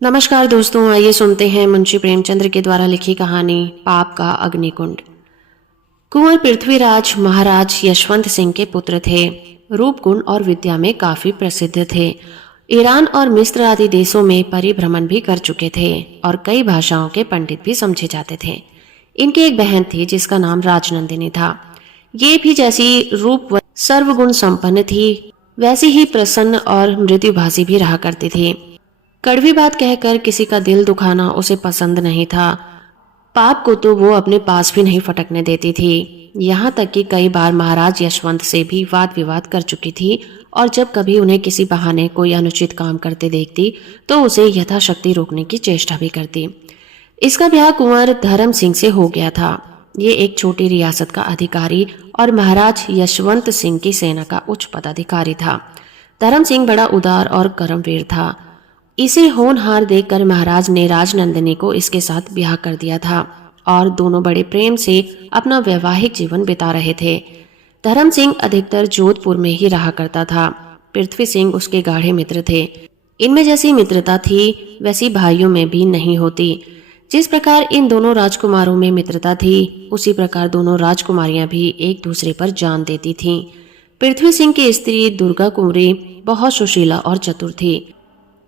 नमस्कार दोस्तों, आइए सुनते हैं मुंशी प्रेमचंद्र के द्वारा लिखी कहानी पाप का अग्निकुंड। कुंवर पृथ्वीराज महाराज यशवंत सिंह के पुत्र थे। रूप गुण और विद्या में काफी प्रसिद्ध थे। ईरान और मिस्र आदि देशों में परिभ्रमण भी कर चुके थे और कई भाषाओं के पंडित भी समझे जाते थे। इनकी एक बहन थी जिसका नाम राजनंदिनी था। ये भी जैसी रूप व सर्वगुण संपन्न थी, वैसी ही प्रसन्न और मृदुभाषी भी रहा करती थी। कड़वी बात कहकर किसी का दिल दुखाना उसे पसंद नहीं था। पाप को तो वो अपने पास भी नहीं फटकने देती थी। यहाँ तक कि कई बार महाराज यशवंत से भी वाद विवाद कर चुकी थी और जब कभी उन्हें किसी बहाने कोई अनुचित काम करते देखती तो उसे यथाशक्ति रोकने की चेष्टा भी करती। इसका ब्याह कुंवर धर्म सिंह से हो गया था। ये एक छोटी रियासत का अधिकारी और महाराज यशवंत सिंह की सेना का उच्च पदाधिकारी था। धर्म सिंह बड़ा उदार और कर्मवीर था। इसे होनहार देखकर महाराज ने राजनंदिनी को इसके साथ ब्याह कर दिया था और दोनों बड़े प्रेम से अपना वैवाहिक जीवन बिता रहे थे। धर्म सिंह अधिकतर जोधपुर में ही रहा करता था। पृथ्वी सिंह उसके गाढ़े मित्र थे। इनमें जैसी मित्रता थी वैसी भाइयों में भी नहीं होती। जिस प्रकार इन दोनों राजकुमारों में मित्रता थी उसी प्रकार दोनों राजकुमारियां भी एक दूसरे पर जान देती थीं। पृथ्वी सिंह की स्त्री दुर्गा कुंवरी बहुत सुशीला और चतुर थी।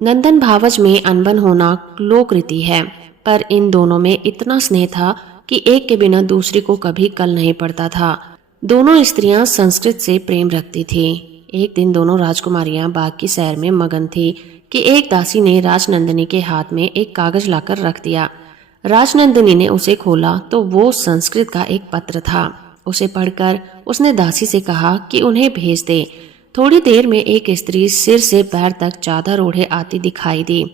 नंदन भावज में अनबन होना लोकरीति है, पर इन दोनों में इतना स्नेह था कि एक के बिना दूसरी को कभी कल नहीं पड़ता था। दोनों स्त्रियां संस्कृत से प्रेम रखती थीं। एक दिन दोनों राजकुमारियां बाग की सैर में मगन थी कि एक दासी ने राजनंदिनी के हाथ में एक कागज लाकर रख दिया। राजनंदिनी ने उसे खोला तो वो संस्कृत का एक पत्र था। उसे पढ़कर उसने दासी से कहा कि उन्हें भेज दे। थोड़ी देर में एक स्त्री सिर से पैर तक चादर ओढ़े आती दिखाई दी।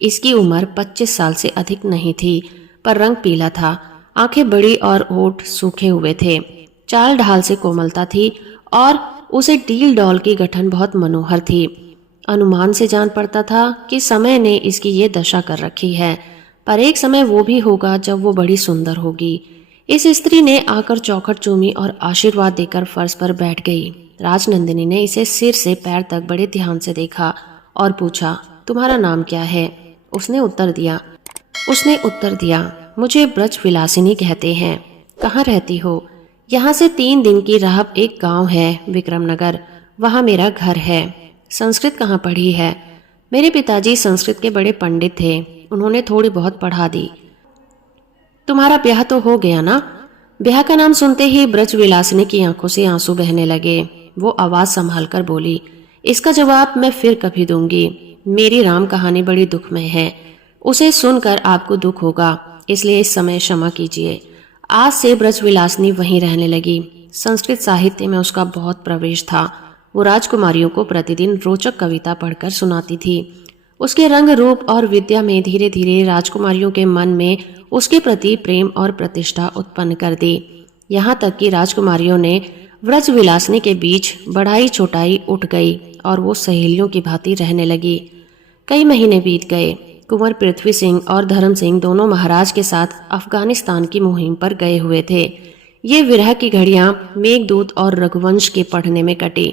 इसकी उम्र 25 साल से अधिक नहीं थी, पर रंग पीला था। आंखें बड़ी और होठ सूखे हुए थे। चाल ढाल से कोमलता थी और उसे डील डॉल की गठन बहुत मनोहर थी। अनुमान से जान पड़ता था कि समय ने इसकी ये दशा कर रखी है, पर एक समय वो भी होगा जब वो बड़ी सुंदर होगी। इस स्त्री ने आकर चौखट चूमी और आशीर्वाद देकर फर्श पर बैठ गई। राजनंदिनी ने इसे सिर से पैर तक बड़े ध्यान से देखा और पूछा, तुम्हारा नाम क्या है? उसने उत्तर दिया, मुझे ब्रज विलासिनी कहते हैं। कहाँ रहती हो? यहाँ से 3 दिन की राह एक गांव है, विक्रमनगर, वहाँ मेरा घर है। संस्कृत कहाँ पढ़ी है? मेरे पिताजी संस्कृत के बड़े पंडित थे, उन्होंने थोड़ी बहुत पढ़ा दी। तुम्हारा ब्याह तो हो गया ना? ब्याह का नाम सुनते ही ब्रज विलासिनी की आंखों से आंसू बहने लगे। वो आवाज संभाल कर बोली, इसका जवाब मैं फिर कभी दूंगी। मेरी राम कहानी बड़ी दुखमय है, उसे सुनकर आपको दुख होगा, इसलिए इस समय क्षमा कीजिए। आज से ब्रज विलासिनी वहीं रहने लगी। संस्कृत साहित्य में उसका बहुत प्रवेश था। वो राजकुमारियों को प्रतिदिन रोचक कविता पढ़कर सुनाती थी। उसके रंग रूप और विद्या में धीरे धीरे राजकुमारियों के मन में उसके प्रति प्रेम और प्रतिष्ठा उत्पन्न कर दी। यहाँ तक कि राजकुमारियों ने व्रज विलासिनी के बीच बढ़ाई छोटाई उठ गई और वो सहेलियों की भांति रहने लगी। कई महीने बीत गए। कुंवर पृथ्वी सिंह और धर्म सिंह दोनों महाराज के साथ अफगानिस्तान की मुहिम पर गए हुए थे। ये विरह की घड़ियां मेघदूत और रघुवंश के पढ़ने में कटी।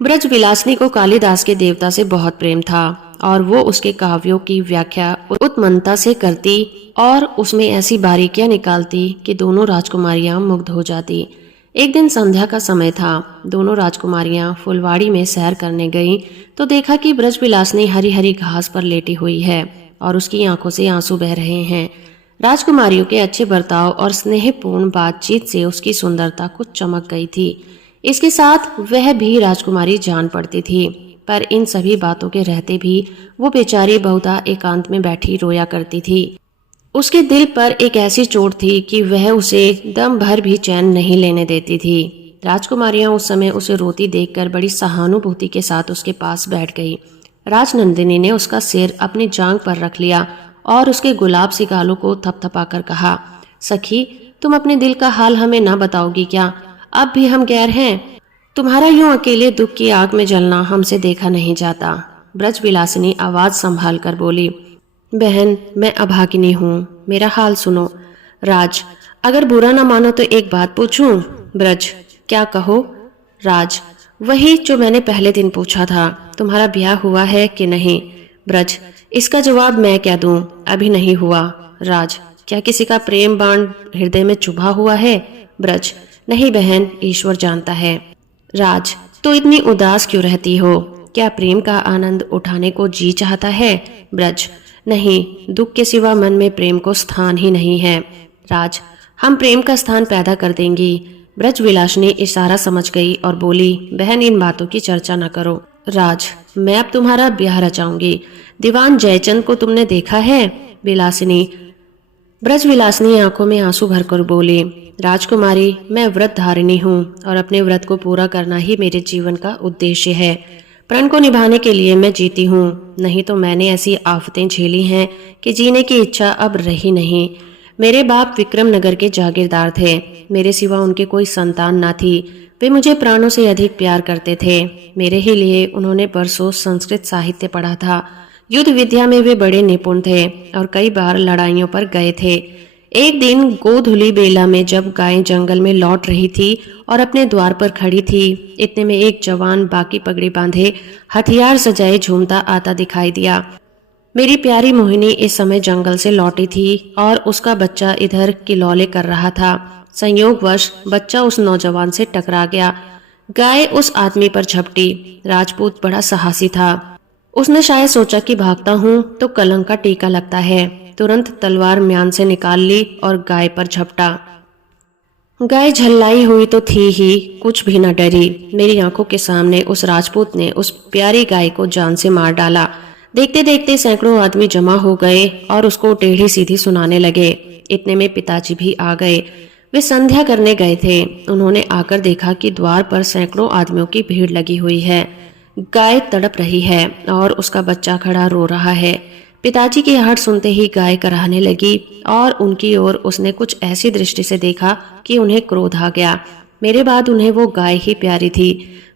ब्रज विलासिनी को कालिदास के देवता से बहुत प्रेम था और वो उसके काव्यों की व्याख्या उत्मनता से करती और उसमें ऐसी बारीकियां निकालती कि दोनों राजकुमारियां मुग्ध हो जाती। एक दिन संध्या का समय था। दोनों राजकुमारियां फुलवाड़ी में सैर करने गईं तो देखा कि ब्रज विलासिनी हरी हरी घास पर लेटी हुई है और उसकी आंखों से आंसू बह रहे हैं। राजकुमारियों के अच्छे बर्ताव और स्नेहपूर्ण बातचीत से उसकी सुंदरता कुछ चमक गई थी। इसके साथ वह भी राजकुमारी जान पड़ती थी, पर इन सभी बातों के रहते भी वो बेचारी बहुधा एकांत में बैठी रोया करती थी। उसके दिल पर एक ऐसी चोट थी कि वह उसे दम भर भी चैन नहीं लेने देती थी। राजकुमारियां उस समय उसे रोती देखकर बड़ी सहानुभूति के साथ उसके पास बैठ गई। राजनंदिनी ने उसका सिर अपनी जांघ पर रख लिया और उसके गुलाब सी गालों को थपथपाकर कहा, सखी, तुम अपने दिल का हाल हमें ना बताओगी क्या? अब भी हम गैर हैं। तुम्हारा यूं अकेले दुख की आग में जलना हमसे देखा नहीं जाता। ब्रज विलासिनी आवाज संभाल कर बोली, बहन, मैं अभागिनी हूँ, मेरा हाल सुनो। राज, अगर बुरा ना मानो तो एक बात पूछूं? ब्रज, क्या कहो? राज, वही जो मैंने पहले दिन पूछा था, तुम्हारा ब्याह हुआ है कि नहीं? ब्रज, इसका जवाब मैं क्या दूं, अभी नहीं हुआ। राज, क्या किसी का प्रेम बाण हृदय में चुभा हुआ है? ब्रज, नहीं बहन, ईश्वर जानता है। राज, तो इतनी उदास क्यों रहती हो? क्या प्रेम का आनंद उठाने को जी चाहता है? ब्रज, नहीं, दुख के सिवा मन में प्रेम को स्थान ही नहीं है। राज, हम प्रेम का स्थान पैदा कर देंगी। ब्रज विलासिनी इशारा समझ गई और बोली, बहन इन बातों की चर्चा न करो। राज, मैं अब तुम्हारा ब्याह रचाऊंगी। दीवान जयचंद को तुमने देखा है? विलासिनी, ब्रज विलासिनी आंखों में आंसू भरकर बोले, राजकुमारी, मैं व्रत धारिणी हूँ और अपने व्रत को पूरा करना ही मेरे जीवन का उद्देश्य है। प्रण को निभाने के लिए मैं जीती हूँ, नहीं तो मैंने ऐसी आफतें झेली हैं कि जीने की इच्छा अब रही नहीं। मेरे बाप विक्रम नगर के जागीरदार थे, मेरे सिवा उनके कोई संतान ना थी। वे मुझे प्राणों से अधिक प्यार करते थे। मेरे ही लिए उन्होंने बरसों संस्कृत साहित्य पढ़ा था। युद्ध विद्या में वे बड़े निपुण थे और कई बार लड़ाइयों पर गए थे। एक दिन गोधुली बेला में जब गाय जंगल में लौट रही थी और अपने द्वार पर खड़ी थी, इतने में एक जवान बाकी पगड़ी बांधे हथियार सजाए झूमता आता दिखाई दिया। मेरी प्यारी मोहिनी इस समय जंगल से लौटी थी और उसका बच्चा इधर किलौले कर रहा था। संयोगवश बच्चा उस नौजवान से टकरा गया। गाय उस आदमी पर झपटी। राजपूत बड़ा साहसी था। उसने शायद सोचा कि भागता हूँ तो कलंक का टीका लगता है। तुरंत तलवार म्यान से निकाल ली और गाय पर झपटा। गाय झल्लाई हुई तो थी ही, कुछ भी न डरी। मेरी आंखों के सामने उस राजपूत ने उस प्यारी गाय को जान से मार डाला। देखते देखते सैकड़ों आदमी जमा हो गए और उसको टेढ़ी सीधी सुनाने लगे। इतने में पिताजी भी आ गए। वे संध्या करने गए थे। उन्होंने आकर देखा कि द्वार पर सैकड़ों आदमियों की भीड़ लगी हुई है। गाय तड़प रही है और उसका बच्चा खड़ा रो रहा है। पिताजी की आहट सुनते ही गाय कराहने लगी और उनकी ओर उसने कुछ ऐसी दृष्टि से देखा कि उन्हें क्रोध आ गया। मेरे बाद उन्हें वो गाय ही प्यारी थी।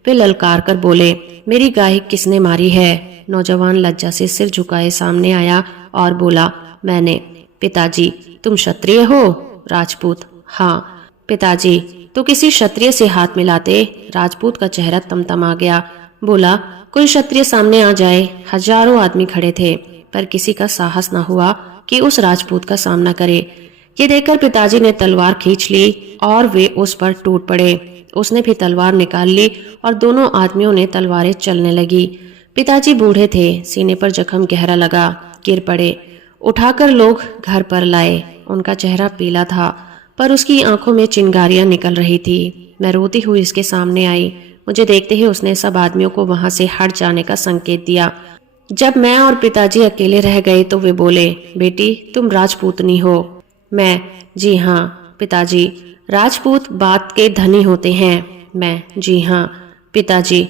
वे ललकार कर बोले, मेरी गाय किसने मारी है? नौजवान लज्जा से सिर झुकाए सामने आया और बोला, मैंने। पिताजी, तुम क्षत्रिय हो? राजपूत, हाँ। पिताजी, तो किसी क्षत्रिय से हाथ मिलाते। राजपूत का चेहरा तमतमा गया। बोला, कोई क्षत्रिय सामने आ जाए। हजारों आदमी खड़े थे पर किसी का साहस न हुआ कि उस राजपूत का सामना करे। ये देखकर पिताजी ने तलवार खींच ली और वे उस पर टूट पड़े। उसने भी तलवार निकाल ली और दोनों आदमियों ने तलवारें चलने लगी। पिताजी बूढ़े थे, सीने पर जख्म गहरा लगा, गिर पड़े। उठाकर लोग घर पर लाए। उनका चेहरा पीला था पर उसकी आंखों में चिंगारियां निकल रही थी। मैं रोती हुई इसके सामने आई। मुझे देखते ही उसने सब आदमियों को वहां से हट जाने का संकेत दिया। जब मैं और पिताजी अकेले रह गए तो वे बोले, बेटी तुम राजपूतनी हो? मैं, जी हाँ। पिताजी, राजपूत बात के धनी होते हैं? मैं, जी हाँ। पिताजी,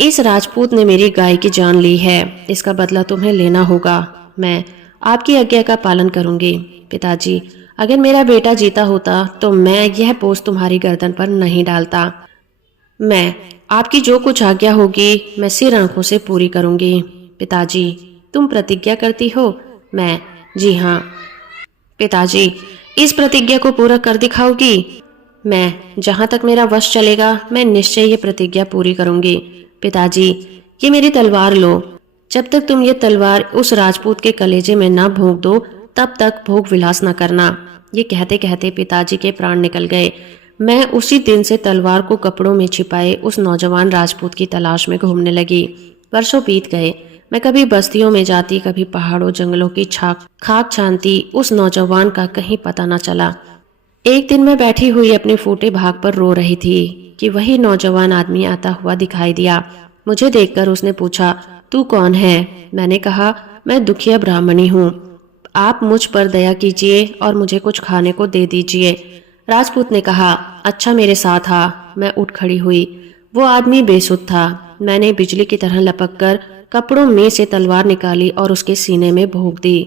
इस राजपूत ने मेरी गाय की जान ली है, इसका बदला तुम्हें लेना होगा। मैं, आपकी आज्ञा का पालन करूंगी। पिताजी, अगर मेरा बेटा जीता होता तो मैं यह बोझ तुम्हारी गर्दन पर नहीं डालता। मैं, आपकी जो कुछ आज्ञा होगी मैं सिर आंखों से पूरी करूंगी। पिताजी, तुम प्रतिज्ञा करती हो? मैं, जी हाँ। पिताजी, इस प्रतिज्ञा को पूरा कर दिखाओगी? मैं, जहां तक मेरा वश चलेगा मैं निश्चय ये प्रतिज्ञा पूरी करूंगी। पिताजी, ये मेरी तलवार लो। जब तक तुम ये तलवार उस राजपूत के कलेजे में न भोंक दो तब तक भोग विलास न करना। ये कहते कहते पिताजी के प्राण निकल गए। मैं उसी दिन से तलवार को कपड़ों में छिपाए उस नौजवान राजपूत की तलाश में घूमने लगी। वर्षों बीत गए। मैं कभी बस्तियों में जाती, कभी पहाड़ों जंगलों की खाक छानती। उस नौजवान का कहीं पता न चला। एक दिन मैं बैठी हुई अपने फूटे भाग पर रो रही थी कि वही नौजवान आदमी आता हुआ दिखाई दिया। मुझे देखकर उसने पूछा, तू कौन है? मैंने कहा, मैं दुखिया ब्राह्मणी हूँ। आप मुझ पर दया कीजिए और मुझे कुछ खाने को दे दीजिए। राजपूत ने कहा, अच्छा मेरे साथ आ। मैं उठ खड़ी हुई। वो आदमी बेसुध था। मैंने बिजली की तरह लपककर कपड़ों में से तलवार निकाली और उसके सीने में भोंक दी।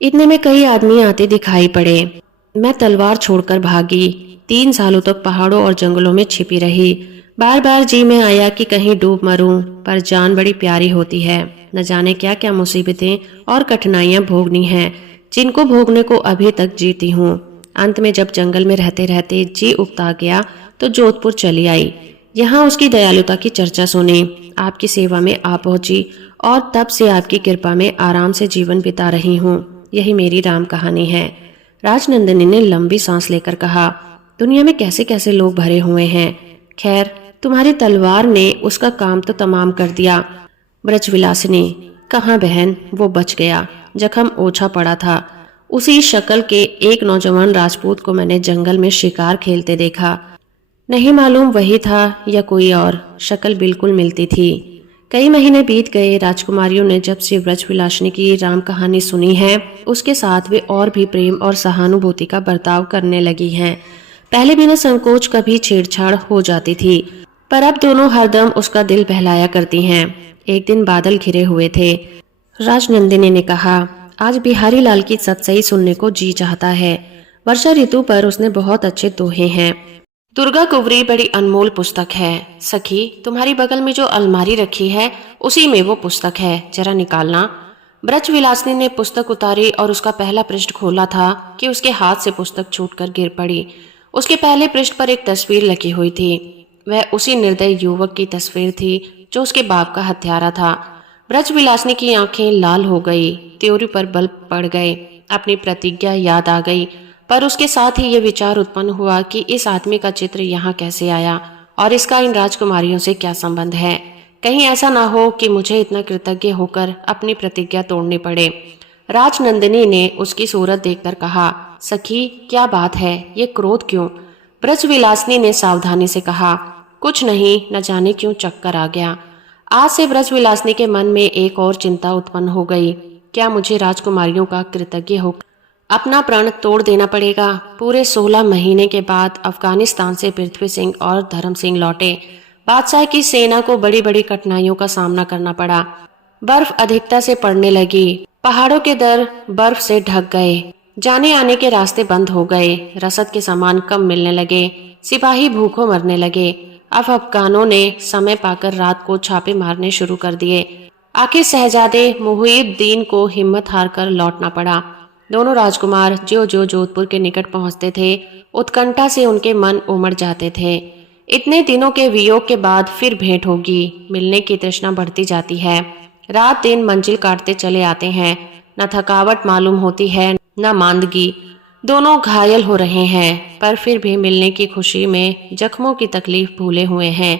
इतने में कई आदमी आते दिखाई पड़े। मैं तलवार छोड़कर भागी। 3 सालों तक पहाड़ों और जंगलों में छिपी रही। बार बार जी में आया कि कहीं डूब मरूं, पर जान बड़ी प्यारी होती है। न जाने क्या क्या मुसीबतें और कठिनाइयां भोगनी हैं, जिनको भोगने को अभी तक जीती हूँ। अंत में जब जंगल में रहते रहते जी उगता गया तो जोधपुर चली आई। यहाँ उसकी दयालुता की चर्चा सुनी, आपकी सेवा में आ पहुंची और तब से आपकी कृपा में आराम से जीवन बिता रही हूँ। यही मेरी राम कहानी है। राजनंदिनी ने लंबी सांस लेकर कहा, दुनिया में कैसे कैसे लोग भरे हुए हैं। खैर, तुम्हारी तलवार ने उसका काम तो तमाम कर दिया। ब्रजविलासिनी, कहाँ बहन, वो बच गया। जख्म ओछा पड़ा था। उसी शक्ल के एक नौजवान राजपूत को मैंने जंगल में शिकार खेलते देखा। नहीं मालूम वही था या कोई और, शक्ल बिल्कुल मिलती थी। कई महीने बीत गए। राजकुमारियों ने जब से ब्रजविलासिनी की राम कहानी सुनी है, उसके साथ वे और भी प्रेम और सहानुभूति का बर्ताव करने लगी हैं। पहले बिना संकोच कभी छेड़छाड़ हो जाती थी, पर अब दोनों हरदम उसका दिल बहलाया करती हैं। एक दिन बादल घिरे हुए थे। राजनंदिनी ने कहा, आज बिहारी लाल की सत्सई सुनने को जी चाहता है। वर्षा ऋतु पर उसने बहुत अच्छे दोहे हैं। दुर्गा कुंवरी बड़ी अनमोल पुस्तक है। सखी, तुम्हारी बगल में जो अलमारी रखी है उसी में वो पुस्तक है, जरा निकालना। ब्रजविलासिनी ने पुस्तक उतारी और उसका पहला पृष्ठ खोला था कि उसके हाथ से पुस्तक छूटकर गिर पड़ी। उसके पहले पृष्ठ पर एक तस्वीर लगी हुई थी। वह उसी निर्दयी युवक की तस्वीर थी जो उसके बाप का हत्यारा था। ब्रजविलासिनी की आंखें लाल हो गई, त्योरी पर बल पड़ गए, अपनी प्रतिज्ञा याद आ गई। पर उसके साथ ही ये विचार उत्पन्न हुआ कि इस आदमी का चित्र यहाँ कैसे आया और इसका इन राजकुमारियों से क्या संबंध है। कहीं ऐसा ना हो कि मुझे इतना कृतज्ञ होकर अपनी प्रतिज्ञा तोड़नी पड़े। राजनंदिनी ने उसकी सूरत देखकर कहा, सखी, क्या बात है, ये क्रोध क्यों? ब्रजविलासिनी ने सावधानी से कहा, कुछ नहीं, न जाने क्यों चक्कर आ गया। आज से ब्रजविलासिनी के मन में एक और चिंता उत्पन्न हो गई। क्या मुझे राजकुमारियों का कृतज्ञ होकर अपना प्रण तोड़ देना पड़ेगा? पूरे 16 महीने के बाद अफगानिस्तान से पृथ्वी सिंह और धर्म सिंह लौटे। बादशाह की सेना को बड़ी बड़ी कठिनाइयों का सामना करना पड़ा। बर्फ अधिकता से पड़ने लगी। पहाड़ों के दर बर्फ से ढक गए। जाने आने के रास्ते बंद हो गए। रसद के सामान कम मिलने लगे। सिपाही भूखों मरने लगे। अब अफगानों ने समय पाकर रात को छापे मारने शुरू कर दिए। आखिर शहजादे मुहिउद्दीन को हिम्मत हारकर लौटना पड़ा। दोनों राजकुमार ज्यों ज्यों जोधपुर के निकट पहुंचते थे, उत्कंठा से उनके मन उमड़ जाते थे। इतने दिनों के वियोग के बाद फिर भेंट होगी। मिलने की तृष्णा बढ़ती जाती है। रात दिन मंजिल काटते चले आते हैं। न थकावट मालूम होती है, न मांदगी। दोनों घायल हो रहे हैं, पर फिर भी मिलने की खुशी में जख्मों की तकलीफ भूले हुए हैं।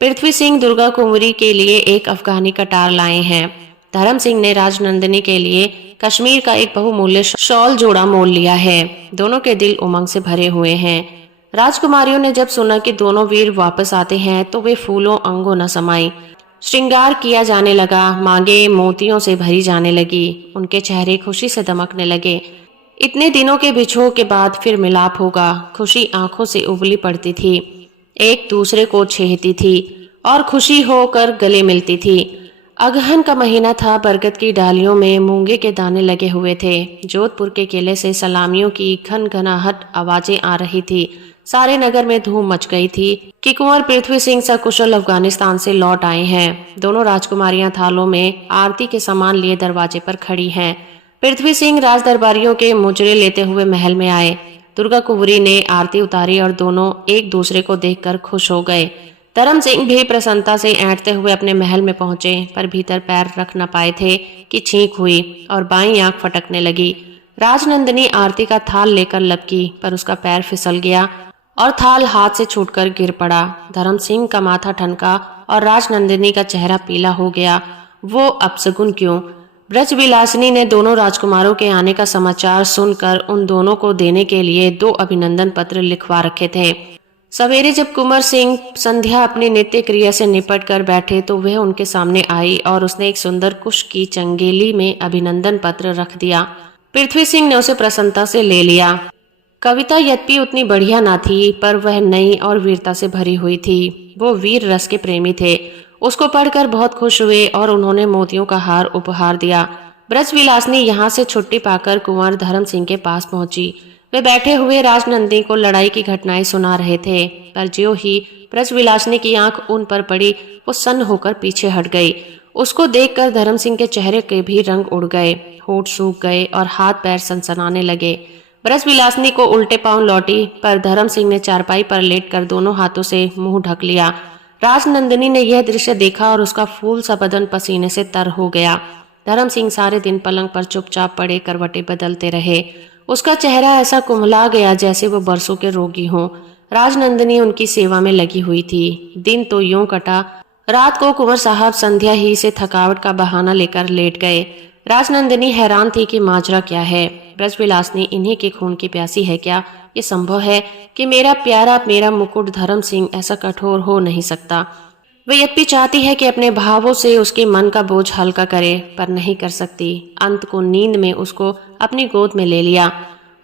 पृथ्वी सिंह दुर्गा कुंवरी के लिए एक अफगानी कटार लाए हैं। धर्म सिंह ने राजनंदिनी के लिए कश्मीर का एक बहुमूल्य शॉल जोड़ा मोल लिया है। दोनों के दिल उमंग से भरे हुए हैं। राजकुमारियों ने जब सुना कि दोनों वीर वापस आते हैं तो वे फूलों अंगों न समाई। श्रृंगार किया जाने लगा। मांगे मोतियों से भरी जाने लगी। उनके चेहरे खुशी से दमकने लगे। इतने दिनों के बिछोह के बाद फिर मिलाप होगा। खुशी आंखों से उबली पड़ती थी, एक दूसरे को छेहती थी और खुशी होकर गले मिलती थी। अगहन का महीना था। बरगद की डालियों में मूंगे के दाने लगे हुए थे। जोधपुर के किले से सलामियों की घनघनाहट आवाजें आ रही थी। सारे नगर में धूम मच गई थी कि कुंवर पृथ्वी सिंह सकुशल अफगानिस्तान से लौट आए हैं। दोनों राजकुमारियां थालों में आरती के सामान लिए दरवाजे पर खड़ी हैं। पृथ्वी सिंह राज दरबारियों के मुजरे लेते हुए महल में आए। दुर्गा कुंवरी ने आरती उतारी और दोनों एक दूसरे को देखकर खुश हो गए। धर्म सिंह भी प्रसन्नता से ऐंठते हुए अपने महल में पहुंचे, पर भीतर पैर रख न पाए थे कि छींक हुई और बाईं आंख फटकने लगी। राजनंदिनी आरती का थाल लेकर लपकी, पर उसका पैर फिसल गया और थाल हाथ से छूटकर गिर पड़ा। धर्म सिंह का माथा ठनका और राजनंदिनी का चेहरा पीला हो गया। वो अपशगुन क्यों? ब्रजविलासिनी ने दोनों राजकुमारों के आने का समाचार सुनकर उन दोनों को देने के लिए 2 अभिनंदन पत्र लिखवा रखे थे। सवेरे जब कुंवर सिंह संध्या अपनी नित्य क्रिया से निपट कर बैठे तो वह उनके सामने आई और उसने एक सुंदर कुश की चंगेली में अभिनंदन पत्र रख दिया। पृथ्वी सिंह ने उसे प्रसन्नता से ले लिया। कविता यद्यपि उतनी बढ़िया ना थी, पर वह नई और वीरता से भरी हुई थी। वो वीर रस के प्रेमी थे। उसको पढ़कर बहुत खुश हुए और उन्होंने मोतियों का हार उपहार दिया। ब्रजविलासिनी यहाँ से छुट्टी पाकर कुंवर धर्म सिंह के पास पहुंची। वे बैठे हुए राजनंदिनी को लड़ाई की घटनाएं सुना रहे थे, पर ज्यों ही ब्रजविलासिनी की आंख उन पर पड़ी, वो सन्न होकर पीछे हट गई। उसको देखकर धर्म सिंह के चेहरे के भी रंग उड़ गए, होठ सूख गए और हाथ पैर सनसनाने लगे। ब्रजविलासिनी को उल्टे पांव लौटी, पर धर्म सिंह ने चारपाई पर लेटकर दोनों हाथों से मुंह ढक लिया। राजनंदिनी ने यह दृश्य देखा और उसका फूल सा बदन पसीने से तर हो गया। धर्म सिंह सारे दिन पलंग पर चुपचाप पड़े करवटें बदलते रहे। उसका चेहरा ऐसा कुम्हला गया जैसे वो बरसों के रोगी हों। राजनंदिनी उनकी सेवा में लगी हुई थी। दिन तो यूं कटा, रात को कुंवर साहब संध्या ही से थकावट का बहाना लेकर लेट गए। राजनंदिनी हैरान थी कि माजरा क्या है। ब्रजविलासिनी इन्हीं के खून की प्यासी है क्या? ये संभव है कि मेरा प्यारा, मेरा मुकुट धर्म सिंह ऐसा कठोर हो नहीं सकता। वह यद्यपि चाहती है कि अपने भावों से उसके मन का बोझ हल्का करे, पर नहीं कर सकती। अंत को नींद में उसको अपनी गोद में ले लिया।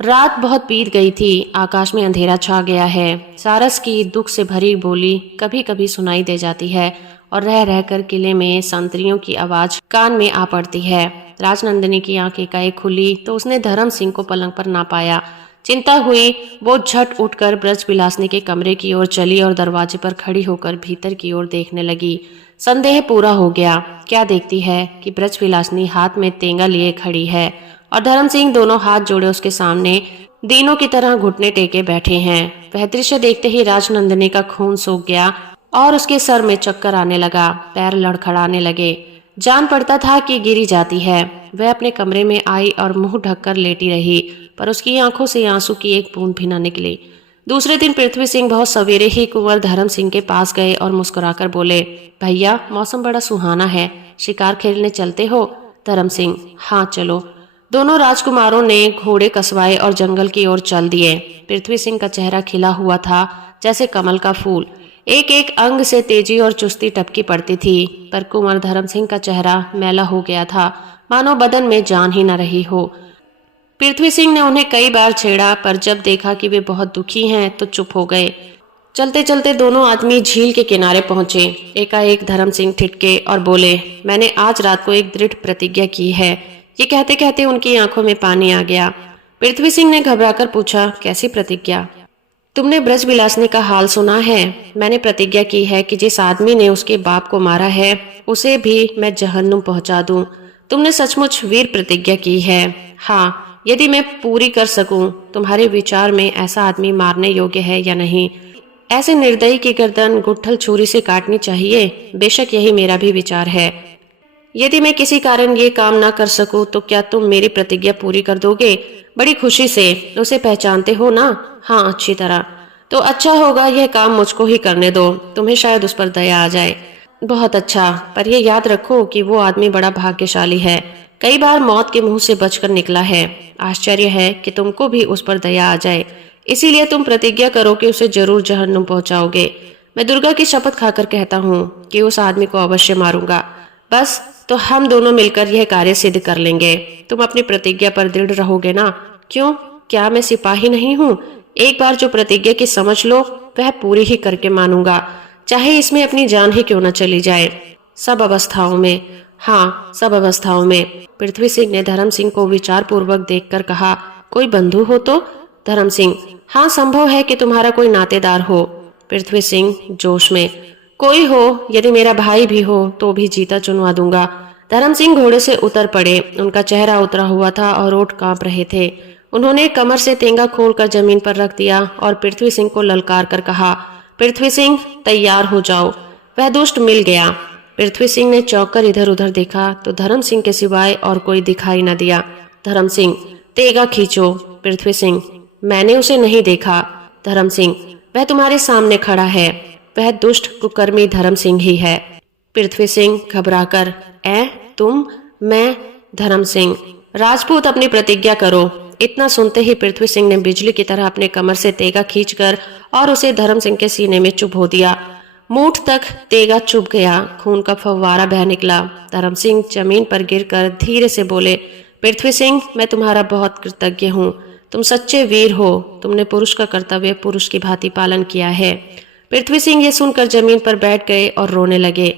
रात बहुत बीत गई थी। आकाश में अंधेरा छा गया है। सारस की दुख से भरी बोली कभी कभी सुनाई दे जाती है और रह रहकर किले में संतरियों की आवाज कान में आ पड़ती है। राजनंदिनी की आंख एकाएक खुली तो उसने धर्म सिंह को पलंग पर ना पाया। चिंता हुई, वो झट उठकर ब्रजविलासिनी के कमरे की ओर चली और दरवाजे पर खड़ी होकर भीतर की ओर देखने लगी। संदेह पूरा हो गया। क्या देखती है कि ब्रजविलासिनी हाथ में तेंगा लिए खड़ी है और धर्म सिंह दोनों हाथ जोड़े उसके सामने दीनों की तरह घुटने टेके बैठे हैं। वह दृश्य देखते ही राजनंदिनी का खून सूख गया और उसके सर में चक्कर आने लगा, पैर लड़खड़ाने लगे। जान पड़ता था कि गिरी जाती है। वह अपने कमरे में आई और मुंह ढककर लेटी रही, पर उसकी आंखों से आंसू की एक बूंद भी न निकली। दूसरे दिन पृथ्वी सिंह बहुत सवेरे ही कुंवर धर्म सिंह के पास गए और मुस्कुराकर बोले, भैया मौसम बड़ा सुहाना है, शिकार खेलने चलते हो? धर्म सिंह, हाँ चलो। दोनों राजकुमारों ने घोड़े कसवाए और जंगल की ओर चल दिए। पृथ्वी सिंह का चेहरा खिला हुआ था जैसे कमल का फूल। एक एक अंग से तेजी और चुस्ती टपकी पड़ती थी, पर कुंवर धर्म सिंह का चेहरा मैला हो गया था, मानो बदन में जान ही न रही हो। पृथ्वी सिंह ने उन्हें कई बार छेड़ा, पर जब देखा कि वे बहुत दुखी हैं तो चुप हो गए। चलते चलते दोनों आदमी झील के किनारे पहुंचे। एकाएक धर्म सिंह ठिठके और बोले, मैंने आज रात को एक दृढ़ प्रतिज्ञा की है। ये कहते कहते उनकी आंखों में पानी आ गया। पृथ्वी सिंह ने घबराकर पूछा, कैसी प्रतिज्ञा? तुमने ब्रजविलासिनी का हाल सुना है? मैंने प्रतिज्ञा की है कि जिस आदमी ने उसके बाप को मारा है उसे भी मैं जहन्नुम पहुंचा दूं। तुमने सचमुच वीर प्रतिज्ञा की है? हाँ, यदि मैं पूरी कर सकूं। तुम्हारे विचार में ऐसा आदमी मारने योग्य है या नहीं? ऐसे निर्दयी की गर्दन गुट्ठल छुरी से काटनी चाहिए। बेशक यही मेरा भी विचार है। यदि मैं किसी कारण ये काम ना कर सकूं तो क्या तुम मेरी प्रतिज्ञा पूरी कर दोगे? बड़ी खुशी से। उसे पहचानते हो ना? हाँ, अच्छी तरह। तो अच्छा होगा, यह काम मुझको ही करने दो। तुम्हें शायद उस पर दया आ जाए। बहुत अच्छा, पर यह याद रखो कि वो आदमी बड़ा भाग्यशाली है। कई बार मौत के मुंह से बचकर निकला है। आश्चर्य है कि तुमको भी उस पर दया आ जाए। इसीलिए तुम प्रतिज्ञा करो कि उसे जरूर जहन्नुम पहुंचाओगे। मैं दुर्गा की शपथ खाकर कहता हूँ कि उस आदमी को अवश्य मारूंगा। बस तो हम दोनों मिलकर यह कार्य सिद्ध कर लेंगे। तुम अपनी प्रतिज्ञा पर दृढ़ रहोगे ना? क्यों, क्या मैं सिपाही नहीं हूँ? एक बार जो प्रतिज्ञा की समझ लो वह पूरी ही करके मानूंगा, चाहे इसमें अपनी जान ही क्यों न चली जाए। सब अवस्थाओं में। हाँ, सब अवस्थाओं में। पृथ्वी सिंह ने धर्म सिंह को विचार पूर्वक देखकर कहा, कोई बंधु हो तो? धर्म सिंह, हाँ, संभव है कि तुम्हारा कोई नातेदार हो। पृथ्वी सिंह जोश में, कोई हो, यदि मेरा भाई भी हो तो भी जीता चुनवा दूंगा। धर्म सिंह घोड़े से उतर पड़े। उनका चेहरा उतरा हुआ था और ओठ कांप रहे थे। उन्होंने कमर से तेंगा खोलकर जमीन पर रख दिया और पृथ्वी सिंह को ललकार कर कहा, पृथ्वी सिंह, तैयार हो जाओ। वह दुष्ट मिल गया। पृथ्वी सिंह ने चौंक कर इधर उधर देखा तो धर्म सिंह के सिवाय और कोई दिखाई न दिया। धर्म सिंह, तेगा खींचो। पृथ्वी सिंह, मैंने उसे नहीं देखा। धर्म सिंह, वह तुम्हारे सामने खड़ा है। वह दुष्ट कुकर्मी धर्म सिंह ही है। पृथ्वी सिंह घबराकर, तुम? मैं? धर्म सिंह, राजपूत, अपनी प्रतिज्ञा करो। इतना सुनते ही पृथ्वी सिंह ने बिजली की तरह अपने कमर से तेगा खींचकर और उसे धर्म सिंह के सीने में चुभो दिया। मूठ तक तेगा चुभ गया। खून का फव्वारा बह निकला। धर्म सिंह जमीन पर गिरकर धीरे से बोले, पृथ्वी सिंह, मैं तुम्हारा बहुत कृतज्ञ हूँ। तुम सच्चे वीर हो। तुमने पुरुष का कर्तव्य पुरुष की भांति पालन किया है। पृथ्वी सिंह ये सुनकर जमीन पर बैठ गए और रोने लगे।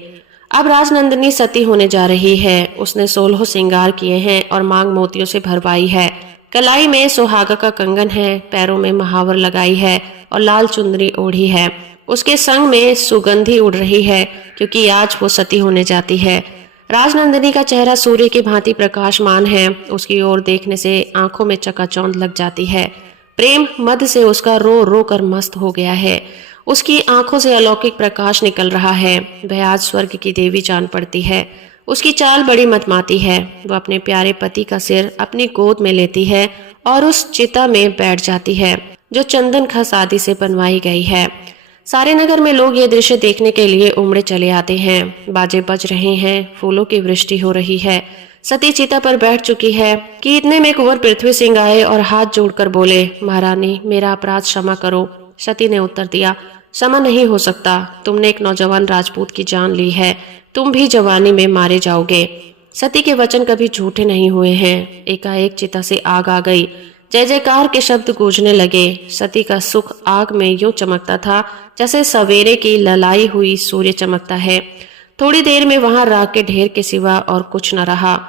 अब राजनंदिनी सती होने जा रही है। उसने 16 श्रृंगार किए हैं और मांग मोतियों से भरवाई है। कलाई में सुहागा का कंगन है, पैरों में महावर लगाई है और लाल चुंदरी ओढ़ी है। उसके संग में सुगंधी उड़ रही है, क्योंकि आज वो सती होने जाती है। राजनंदिनी का चेहरा सूर्य की भांति प्रकाशमान है। उसकी ओर देखने से आंखों में चकाचौंध लग जाती है। प्रेम मद से उसका रो रो कर मस्त हो गया है। उसकी आंखों से अलौकिक प्रकाश निकल रहा है। वह आज स्वर्ग की देवी जान पड़ती है। उसकी चाल बड़ी मतमाती है। वह अपने प्यारे पति का सिर अपनी गोद में लेती है और उस चिता में बैठ जाती है जो चंदन खस आदि से बनवाई गई है। सारे नगर में लोग ये दृश्य देखने के लिए उमड़े चले आते हैं। बाजे बज रहे हैं, फूलों की वृष्टि हो रही है। सती चिता पर बैठ चुकी है कि इतने में कुंवर पृथ्वी सिंह आए और हाथ जोड़कर बोले, महारानी मेरा अपराध क्षमा करो। सती ने उत्तर दिया, क्षमा नहीं हो सकता। तुमने एक नौजवान राजपूत की जान ली है, तुम भी जवानी में मारे जाओगे। सती के वचन कभी झूठे नहीं हुए हैं। एकाएक चिता से आग आ गई। जय जयकार के शब्द गूंजने लगे। सती का सुख आग में यूं चमकता था जैसे सवेरे की ललाई हुई सूर्य चमकता है। थोड़ी देर में वहां राख के ढेर के सिवा और कुछ न रहा।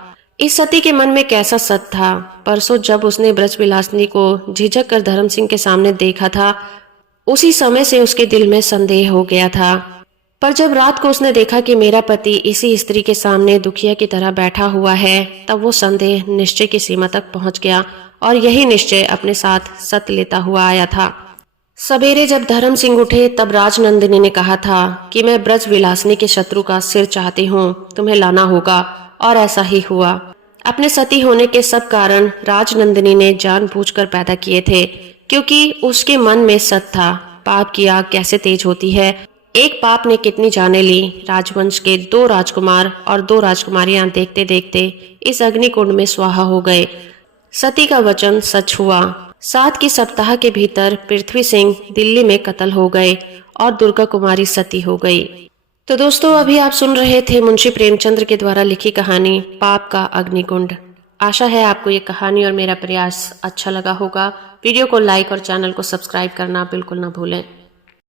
इस सती के मन में कैसा सत था। परसों जब उसने ब्रजविलासिनी को झिझक कर धर्म सिंह के सामने देखा था, उसी समय से उसके दिल में संदेह हो गया था। पर जब रात को उसने देखा कि मेरा पति इसी स्त्री के सामने दुखिया की तरह बैठा हुआ है, तब वो संदेह निश्चय की सीमा तक पहुंच गया और यही निश्चय अपने साथ सत लेता हुआ आया था। सवेरे जब धर्म सिंह उठे तब राजनंदिनी ने कहा था कि मैं ब्रज विलासिनी के शत्रु का सिर चाहती हूँ, तुम्हें लाना होगा। और ऐसा ही हुआ। अपने सती होने के सब कारण राजनंदिनी ने जानबूझकर पैदा किए थे, क्योंकि उसके मन में सत था। पाप की आग कैसे तेज होती है। एक पाप ने कितनी जाने ली। राजवंश के 2 राजकुमार और 2 राजकुमारियां देखते देखते इस अग्निकुंड में स्वाहा हो गए। सती का वचन सच हुआ। 7 के सप्ताह के भीतर पृथ्वी सिंह दिल्ली में कत्ल हो गए और दुर्गा कुमारी सती हो गई। तो दोस्तों, अभी आप सुन रहे थे मुंशी प्रेमचंद्र के द्वारा लिखी कहानी पाप का अग्निकुंड। आशा है आपको ये कहानी और मेरा प्रयास अच्छा लगा होगा। वीडियो को लाइक और चैनल को सब्सक्राइब करना बिल्कुल ना भूलें।